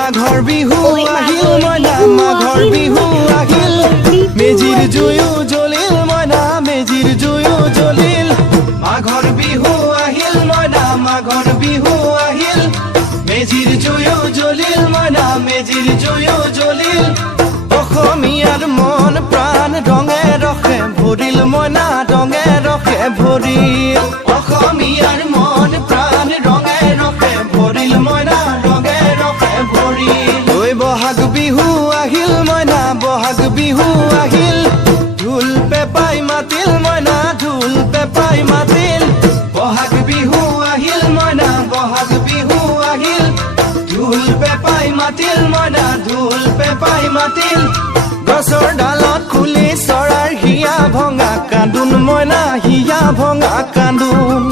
মাঘৰ বিহু আহিল মইনা মাঘৰ বিহু আহিল মেজিৰ জুয়ো জ্বলিল মইনা মেজিৰ জুয়ো জ্বলিল মাঘৰ বিহু আহিল মইনা মাঘৰ বিহু আহিল মেজিৰ জুয়ো জ্বলিল মইনা মেজিৰ জুয়ো জ্বলিল অসমীয়াৰ মন প্ৰাণ ৰঙে ৰখে ভৰিল মইনা ৰঙে ৰখে ভৰিল অসমীয়াৰ মন প্ৰাণ ৰঙে ৰখে ভৰিল মইনা ৰঙে ৰখে ভৰিল ঐ বহাগ বিহু আহিল মইনা বহাগ বিহু আহিল ঢোল পেপাই মাতিল মইনা ঢোল পেপাই মাতিল বহাগ বিহু আহিল মইনা বহাগ বিহু আহিল ঢোল পেপাই মাতিল মইনা ঢোল পেপাই মাতিল গছৰ ডালত খুলি চৰাৰ হিয়া ভঙা কান্দোন মইনা হিয়া ভঙা কান্দোন